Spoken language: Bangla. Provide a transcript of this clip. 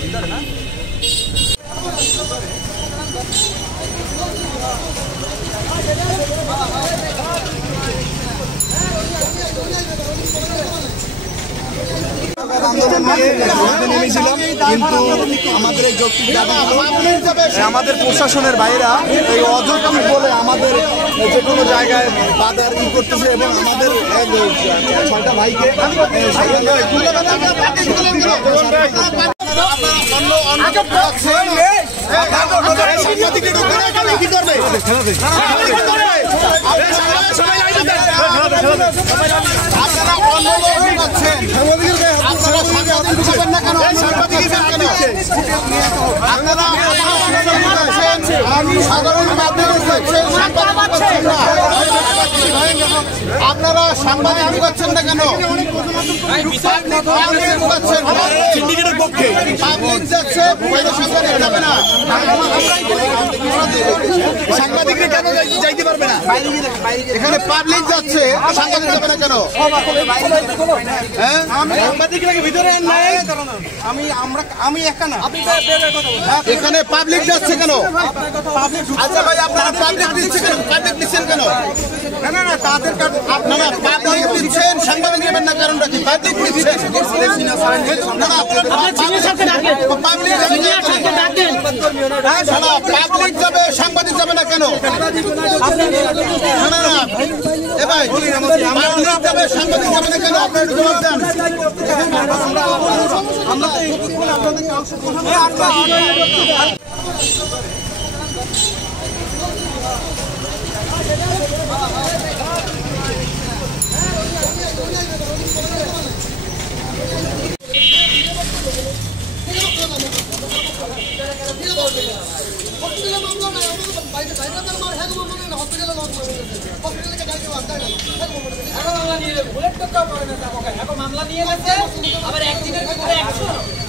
কিন্তু আমাদের এই যৌক্তিক দাবি আমাদের প্রশাসনের বাইরা এই অযৌক্তিক বলে আমাদের যে কোনো জায়গায় বাধার করতেছে এবং আমাদের 6টা ভাইকে আপনারা সাংবাদিক করছেন না কেন? সিন্ডিকেটের পক্ষে পাবলিক যাচ্ছে, যাবে না। সাংবাদিকরা কেন যাইতে পারবে না? এখানে পাবলিক যাচ্ছে, সাংবাদিক যাবে না কেন? সাংবাদিকরা ভিতরে নাই, আমি একা না। এখানে পাবলিক যাচ্ছে কেন? আচ্ছা ভাই, আপনারা পাবলিক দিচ্ছেন কেন? পাবলিক দিচ্ছেন কেন? না না, তাদের আপনারা পাবলিক দিচ্ছেন, সাংবাদিক যাবেন না, কারণটা কি? পাবলিক দিচ্ছেন না, পাবলিক যাবে, সাংবাদিক যাবে না কেন? না না, এ ভাই, পাবলিক যাবে, সাংবাদিক যাবে না কেন? আপনার একটু জবাব দেন। মামলা নিয়ে গেছে আবার একদিনের ভিতরে 100